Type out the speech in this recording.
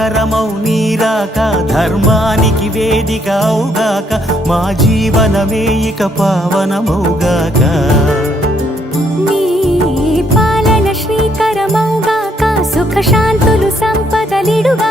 మంగళకరమౌ నీరాక ధర్మానికి వేదిక అవుగాక మా జీవనమే ఇక పావనమౌగాక నీ పాలన శ్రీకరమౌగాక సుఖ శాంతులు సంపదలిడుగా